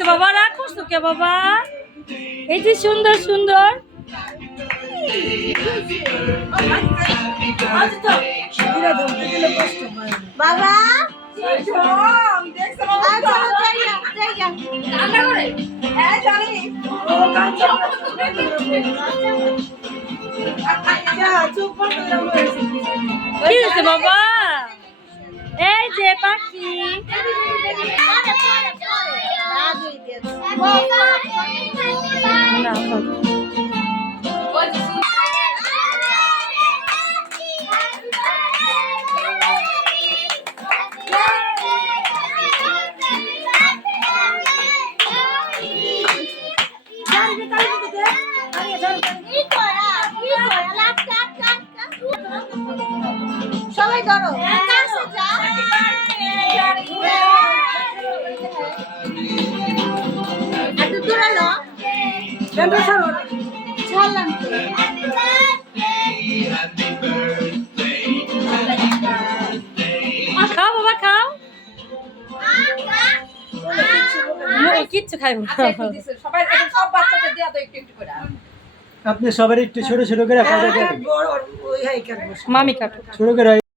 হয়েছে বাবা? রাগ করছো কে বাবা? এই যে সুন্দর সুন্দর। বাবা কি হয়েছে বাবা? এই যে পাখি। না, সবাই ধরো এত দূরালো ছাড়লাম তো খাও বাবা খাও। কিচ্ছু খাইব আপনি সবার একটু ছোট ছোট করে মামি কাটো ছোট করে